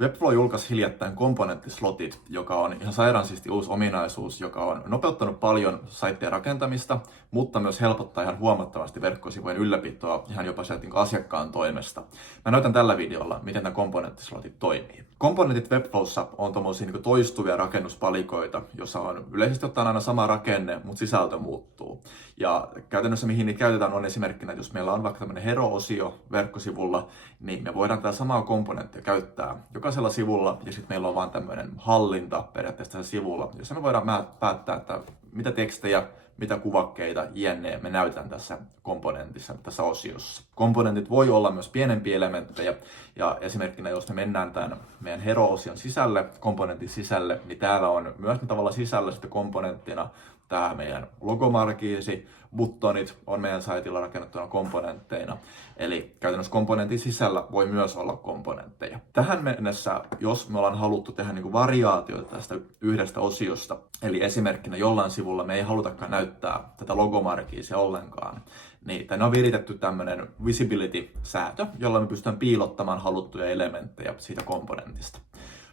Webflow julkaisi hiljattain komponenttislotit, joka on ihan sairaansiisti uusi ominaisuus, joka on nopeuttanut paljon saittien rakentamista, mutta myös helpottaa ihan huomattavasti verkkosivujen ylläpitoa ihan jopa sieltä asiakkaan toimesta. Mä näytän tällä videolla, miten nämä komponenttislotit toimii. Komponentit Webflowssa on tommosia toistuvia rakennuspalikoita, jossa on yleisesti ottaen aina sama rakenne, mutta sisältö muuttuu. Ja käytännössä mihin niitä käytetään on esimerkkinä, että jos meillä on vaikka tämmöinen hero-osio verkkosivulla, niin me voidaan tätä samaa komponenttia käyttää jokaisella sivulla, ja sitten meillä on vaan tämmöinen hallinta periaatteessa tässä sivulla, jossa me voidaan päättää, että mitä tekstejä, mitä kuvakkeita, jne. Me näytän tässä komponentissa, tässä osiossa. Komponentit voi olla myös pienempiä elementtejä, ja esimerkkinä jos me mennään tämän meidän hero-osion sisälle, komponentin sisälle, niin täällä on myös tavalla sisällä sitten komponenttina tämä meidän logomarkiisi, buttonit on meidän saitilla rakennettuna komponentteina. Eli käytännössä komponentin sisällä voi myös olla komponentteja. Tähän mennessä, jos me ollaan haluttu tehdä variaatioita tästä yhdestä osiosta, eli esimerkkinä jollain sivulla me ei halutakaan näyttää tätä logomarkiisia ollenkaan, niin tänne on viritetty tämmöinen visibility-säätö, jolla me pystytään piilottamaan haluttuja elementtejä siitä komponentista.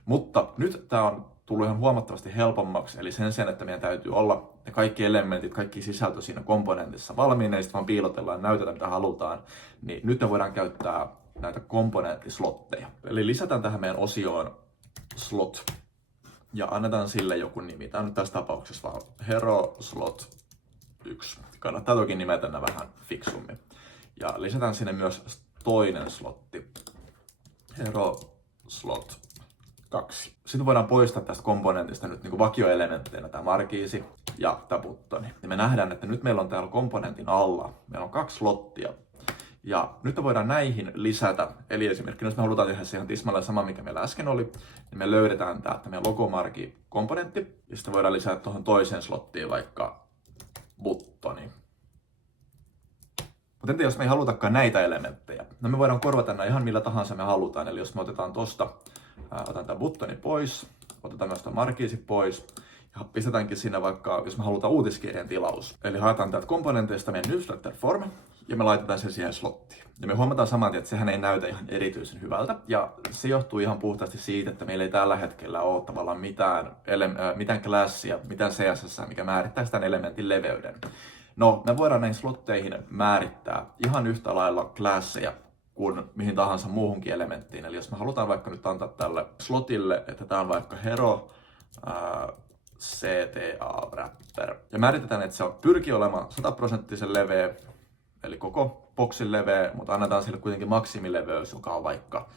Mutta nyt tämä on tullut ihan huomattavasti helpommaksi, eli sen sijaan, että meidän täytyy olla ne kaikki elementit, kaikki sisältö siinä komponentissa valmiina, ja sitten vaan piilotellaan ja näytetään mitä halutaan, niin nyt me voidaan käyttää näitä komponenttislotteja. Eli lisätään tähän meidän osioon slot, ja annetaan sille joku nimi. Tämä on nyt tässä tapauksessa vaan hero slot 1. Kannattaa toki nimetä nämä vähän fiksummin. Ja lisätään sinne myös toinen slotti, hero slot 2. Sitten voidaan poistaa tästä komponentista nyt vakioelementteinä tämä markiisi ja tämä buttoni. Ja me nähdään, että nyt meillä on täällä komponentin alla, meillä on 2 slottia. Ja nyt me voidaan näihin lisätä, eli esimerkiksi jos me halutaan tehdä se ihan tismalleen sama, mikä meillä äsken oli, niin me löydetään täältä meidän logomarki-komponentti, ja sitten voidaan lisätä tuohon toiseen slottiin vaikka buttoni. Mutta entä jos me ei halutakaan näitä elementtejä? No me voidaan korvata nämä ihan millä tahansa me halutaan, eli jos me otetaan tosta, otan tämä buttoni pois, otetaan myös tämä markiisi pois, ja pistetäänkin sinne vaikka, jos me halutaan uutiskirjan tilaus. Eli haetaan täältä komponenteista meidän newsletter form, ja me laitetaan se siihen slottiin. Ja me huomataan saman tien, että sehän ei näytä ihan erityisen hyvältä. Ja se johtuu ihan puhtaasti siitä, että meillä ei tällä hetkellä ole tavallaan mitään klassia, mitään CSS, mikä määrittää tämän elementin leveyden. No, me voidaan näihin slotteihin määrittää ihan yhtä lailla klasseja kuin mihin tahansa muuhunkin elementtiin. Eli jos me halutaan vaikka nyt antaa tälle slotille, että tämä on vaikka hero CTA wrapper. Ja määritetään, että se pyrkii olemaan 100% leveä, eli koko boksin leveä, mutta annetaan sille kuitenkin maksimileveys, joka on vaikka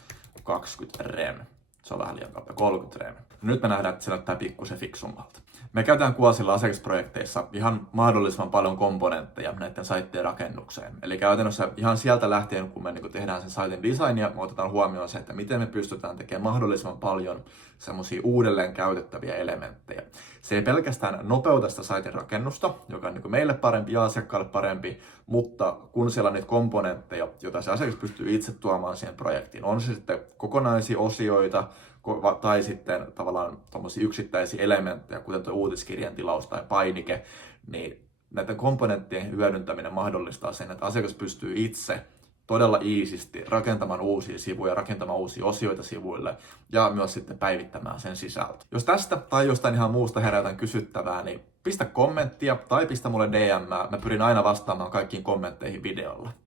20 rem. Se on vähän liian kapea, 30 rem. Nyt me nähdään, että se näyttää pikkusen fiksummalta. Me käytetään Kuosilla asiakasprojekteissa ihan mahdollisimman paljon komponentteja näiden saittien rakennukseen. Eli käytännössä ihan sieltä lähtien, kun me tehdään sen saitin designia, me otetaan huomioon se, että miten me pystytään tekemään mahdollisimman paljon semmoisia uudelleen käytettäviä elementtejä. Se ei pelkästään nopeuta sitä saitin rakennusta, joka on meille parempi ja asiakkaalle parempi, mutta kun siellä on niitä komponentteja, joita se asiakas pystyy itse tuomaan siihen projektiin, on se sitten kokonaisia osioita, tai sitten tavallaan tommosia yksittäisiä elementtejä, kuten tuo uutiskirjan tilaus tai painike, niin näiden komponenttien hyödyntäminen mahdollistaa sen, että asiakas pystyy itse todella iisisti rakentamaan uusia sivuja, rakentamaan uusia osioita sivuille ja myös sitten päivittämään sen sisältö. Jos tästä tai jostain ihan muusta herää jotain kysyttävää, niin pistä kommenttia tai pistä mulle DM, mä pyrin aina vastaamaan kaikkiin kommentteihin videolla.